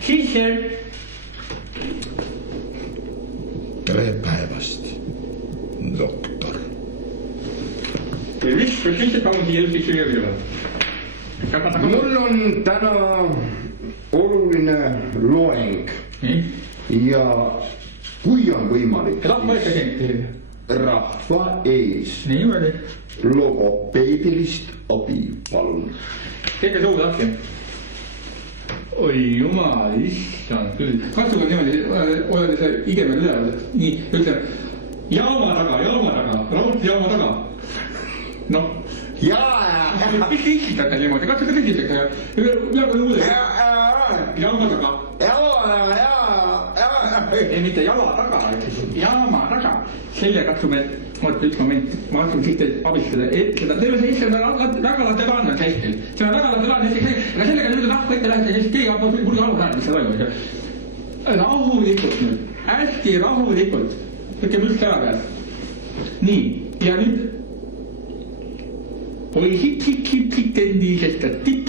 Siis tere päevast, doktor. Mis lihtsalt on siia kirjutada? Mul on täna oluline loeng ja kui on võimalik rahva ees logopeedilist abi, palun. Teege suud lahti. Oi jumal, issand küll. Katsuga niimoodi, olen see igemel üleval. Nii, ütleb, jaama taga, raudse jaama taga. Noh. Miks ikitate niimoodi? Katsuga tõsitakse ja üleval uude. Jaama taga. Ei, mitte jala taga, jaama taga. Selle katsume, oot üks moment, ma katsume siit abistada. Teeme see issand väga lateraalne hästi. See on väga lateraalne hästi. Aga sellega nüüd tahku ette lähete, siis keegi hakkab kurgi alu hääl, mis see toimub. Rahulikult nüüd, hästi rahulikult. Võtke müst ära peal. Nii, ja nüüd oi hip tendiisest, tip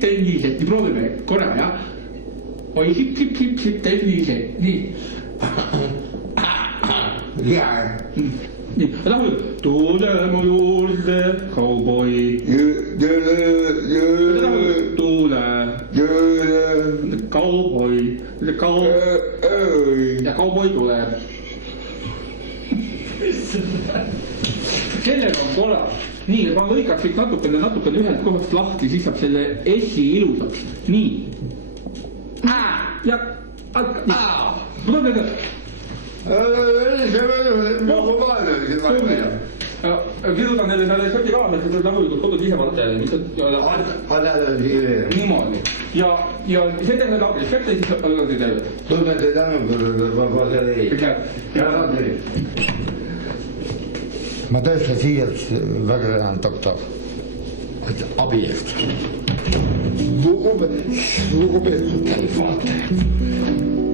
tendiisest. Nii proovime korra, jah. Oi hip tendiisest, nii. Jaa. Nii, rahulikult. Tule mu juurde, kauboi. Tule. Kauboi. Ja kauboi tuleb. Sellega on korras. Nii, ma lõikaks siit natukene ühelt kohast lahti, siis saab selle essi ilusaks. Nii. Ja, tuleb need. Kirjutan neile selle sõti kaasa, et seda rahulikult kodus ise vaata niimoodi. Ja see teeb need abis, kätte siis õlgadi teile. Tunnen teid ma tõesti siialt väga tänan, doktor, abi eest. Lugupeetud vaataja.